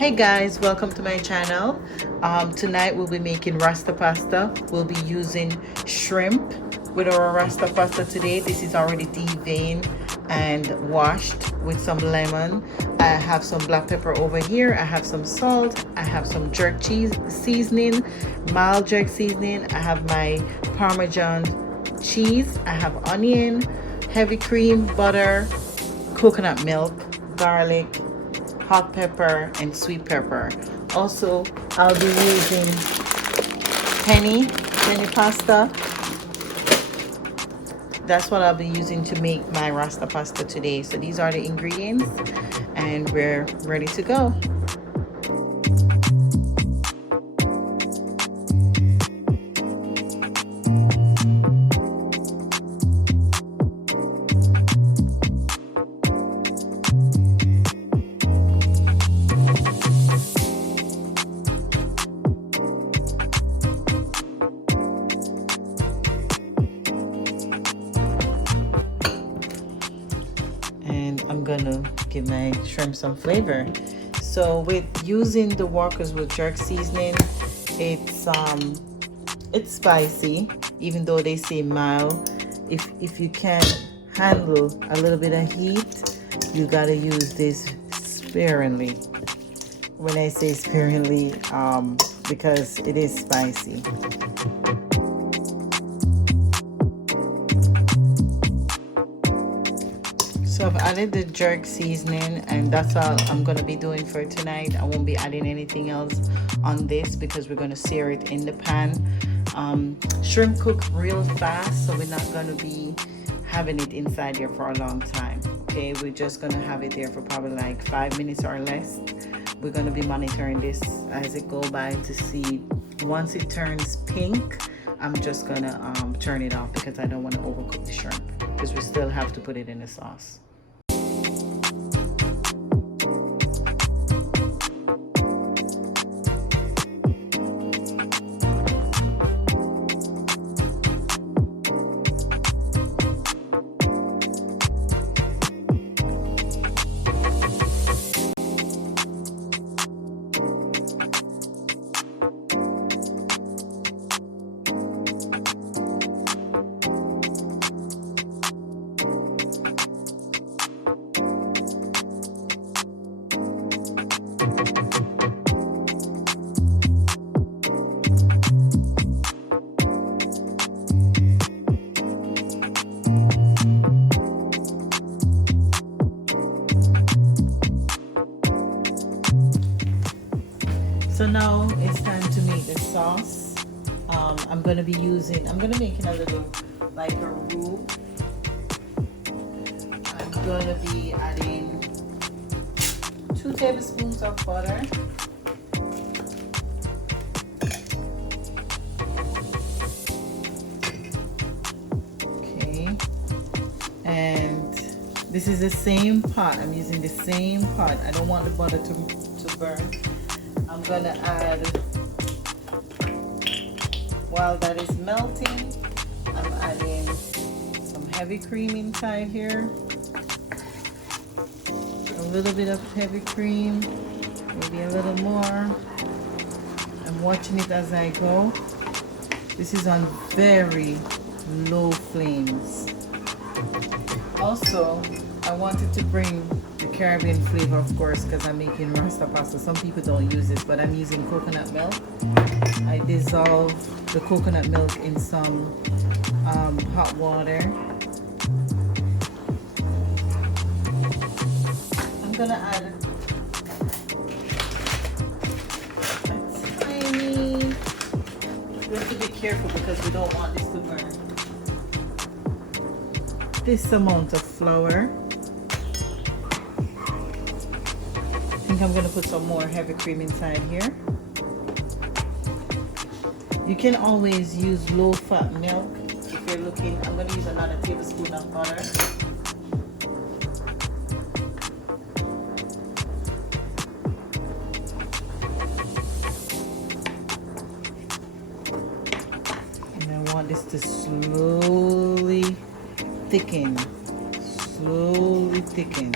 Hey guys, welcome to my channel. Tonight we'll be making Rasta pasta. We'll be using shrimp with our Rasta pasta today. This is already deveined and washed with some lemon. I have some black pepper over here. I have some salt. I have some jerk cheese seasoning, mild jerk seasoning. I have my Parmesan cheese. I have onion, heavy cream, butter, coconut milk, garlic, hot pepper, and sweet pepper. Also, I'll be using penne pasta. That's what I'll be using to make my Rasta pasta today. So these are the ingredients and we're ready to go. And I'm gonna give my shrimp some flavor. So with using the Walker's with jerk seasoning, it's spicy, even though they say mild. If you can handle a little bit of heat, you gotta use this sparingly. When I say sparingly, because it is spicy. So I've added the jerk seasoning, and that's all I'm gonna be doing for tonight. I won't be adding anything else on this because we're gonna sear it in the pan. Shrimp cook real fast, so we're not gonna be having it inside here for a long time. Okay, we're just gonna have it there for probably like 5 minutes or less. We're gonna be monitoring this as it go by to see once it turns pink. I'm just gonna turn it off because I don't want to overcook the shrimp because we still have to put it in the sauce. So now it's time to make the sauce. I'm gonna be making a little, like a roux. I'm gonna be adding 2 tablespoons of butter. Okay, and this is the same pot. I'm using the same pot. I don't want the butter to burn. I'm gonna add, while that is melting, I'm adding some heavy cream inside here. A little bit of heavy cream, maybe a little more. I'm watching it as I go. This is on very low flames. Also, I wanted to bring the Caribbean flavor, of course, because I'm making Rasta pasta. Some people don't use this, but I'm using coconut milk. I dissolve the coconut milk in some hot water. I'm gonna add a tiny, we have to be careful because we don't want this to burn. This amount of flour. I think I'm gonna put some more heavy cream inside here. You can always use low fat milk if you're looking. I'm gonna use another tablespoon of butter. And I want this to slowly thicken. Slowly thicken.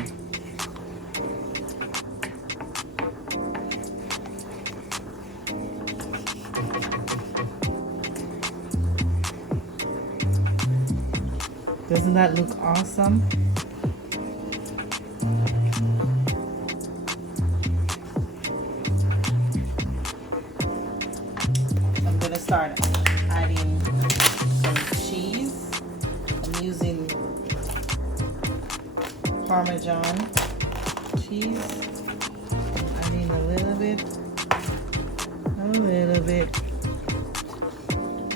Doesn't that look awesome? I'm gonna start adding some cheese. I'm using Parmesan cheese. I'm adding a little bit.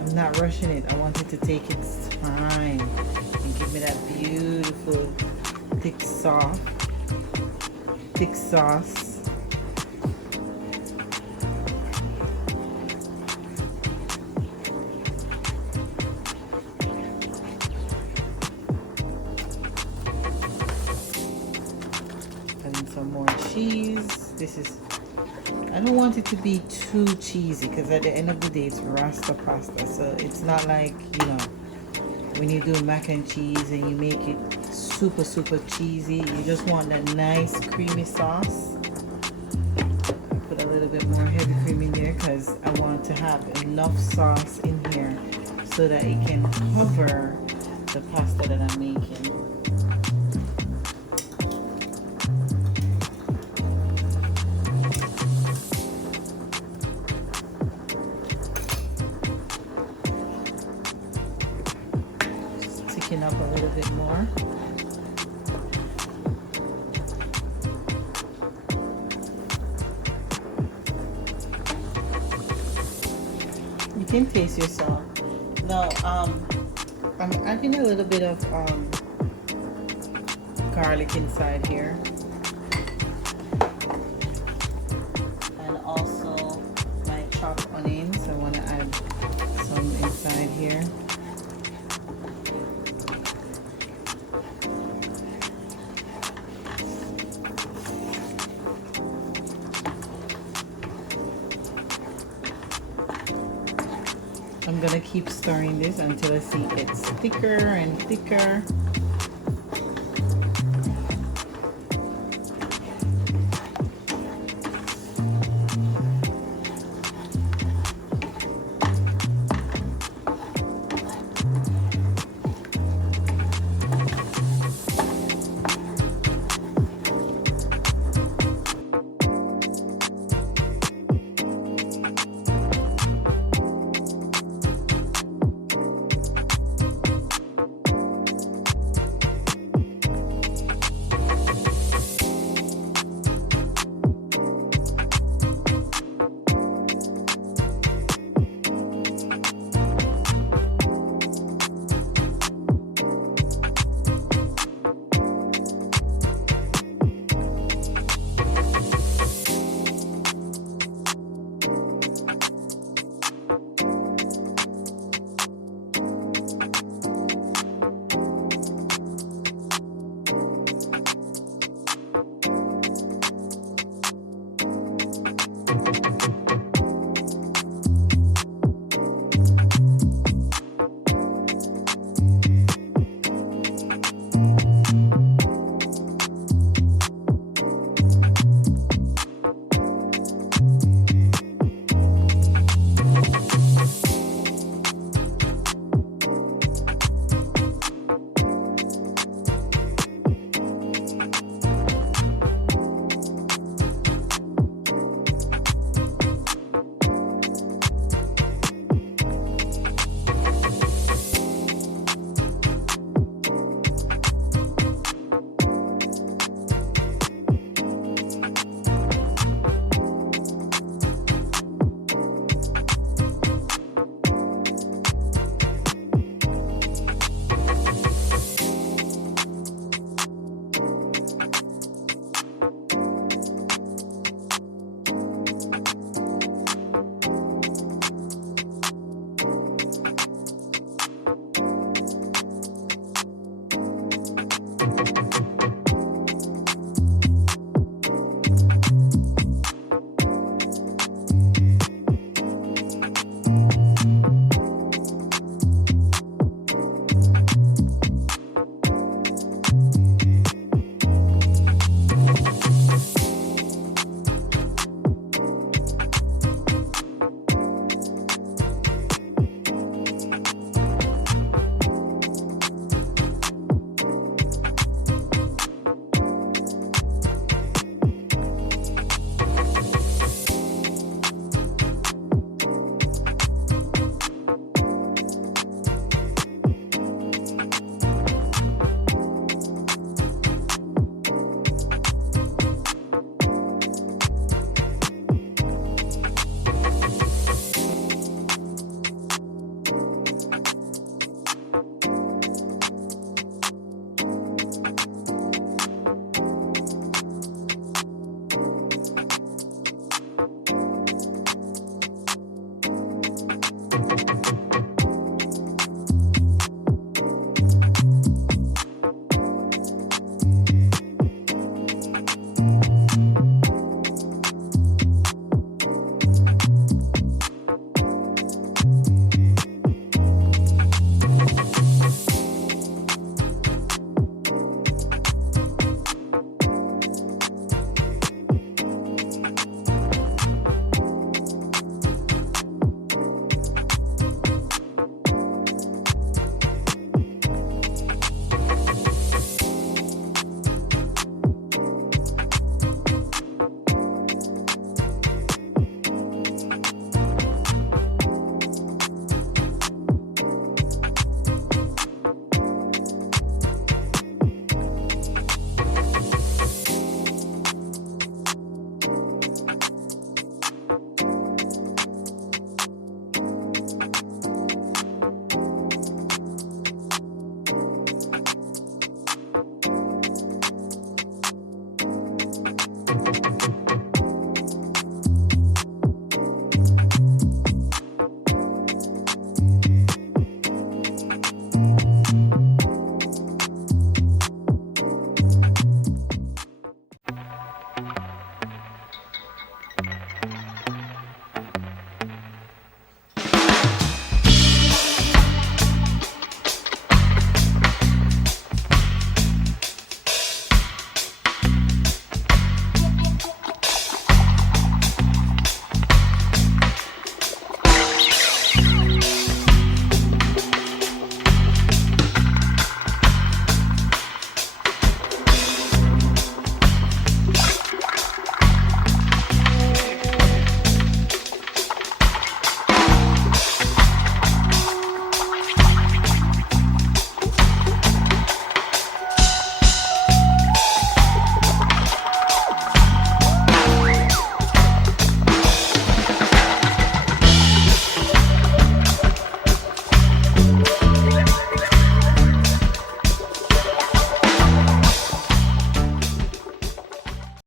I'm not rushing it. I want it to take its time and give me that beautiful thick sauce. Adding some more cheese. I don't want it to be too cheesy because at the end of the day it's Rasta pasta, so it's not like, you know, when you do mac and cheese and you make it super cheesy. You just want that nice creamy sauce. Put a little bit more heavy cream in there because I want to have enough sauce in here so that it can cover the pasta that I'm making. Up a little bit more. You can taste your salt. Now, I'm adding a little bit of garlic inside here, and also my chopped onions. I want to add some inside here. I'm gonna keep stirring this until I see it gets thicker and thicker.